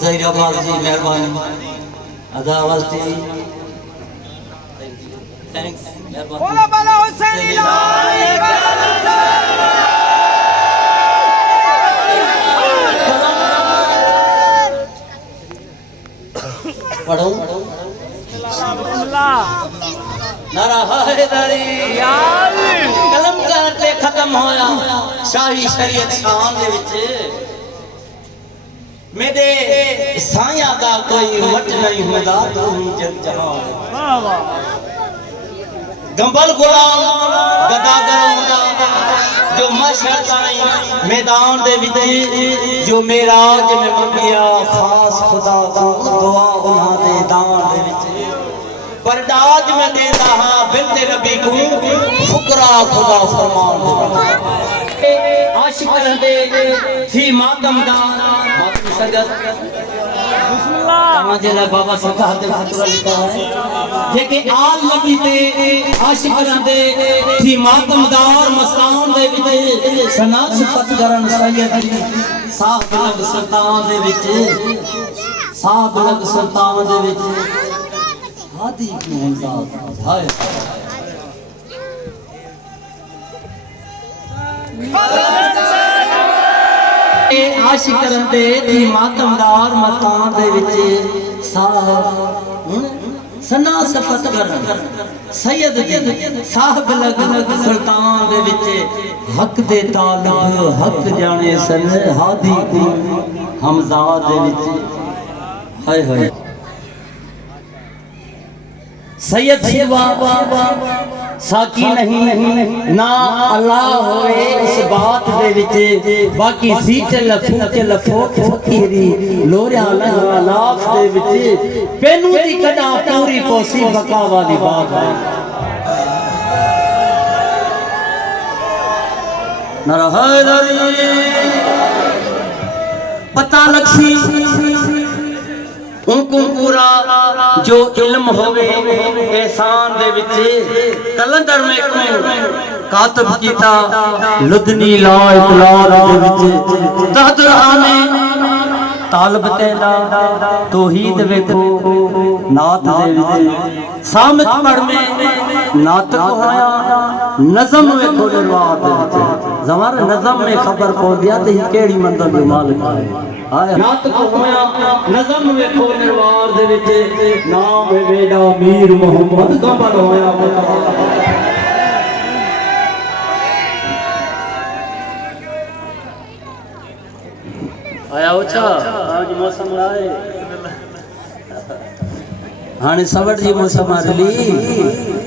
जहीराबाद जी मेहरबानी अदा वास्ते थैंक्स मेहरबानी बोलो बोलो हुसैन पढ़ो नारा हैदरी कलम करते खत्म होया शाही शरीयत शान दे विच मेरे साया दा कोई मट नहीं हुंदा तू जग जहान वाह वाह गंबल गुलाम गदागर हुंदा जो मशहद ताई मैदान दे विच जो मेराज में मंगिया खास खुदा दा दुआ उन्हां दे दान दे विच पर दाज में देता हां बिनते नबी को फुकरा खुदा फरमान दे आशिक रहंदे थी मातम दा मातम सगत बिस्मिल्लाह बाबा सरकार दे खातिर लिखा है जे के आल नबी ते आशिक रहंदे थी मातमदार मस्तान दे विच सना सिफत करन सैयद साहब लग सुल्तान दे विच साहब लग सुल्तान दे विच हादी की हमदाद हाय आशिक करंदे थी मातमदार मस्तान दे विच साहब सना सफत करन सैयद साहब लग सुल्तान दे विच हक दे तालब हक जाने सन हादी की हमदाद दे विच हाय हाय सैयद शिवा साकी नहीं ना अल्लाह होए इस बात दे विच बाकी सीचे लफो फकीरी लोरिया लाफ दे विच पेनू दी कदा पूरी पोसी बका वाली बात है नारा हैदरी पता लक्ष्मी उनको पूरा जो इल्म होवे एहसान दे विच कलंदर में को कातब कीता लुदनी ला इकलाल दे विच तहत आने तालब तेला तौहीद वेखो नात दे विच सामत पढ़ में नात को होया नज़म वेखो निर्वाह दे विच जमार नज़म में खबर पौ दिया ते केड़ी मंदर जो मालिक है नात को होया नज़म वेखो निर्वार दे विच नाम है बेड़ा मीर मोहम्मद गंबल होया आया उचा आज मौसम आए हाने सवड़ जी मौसम आ रही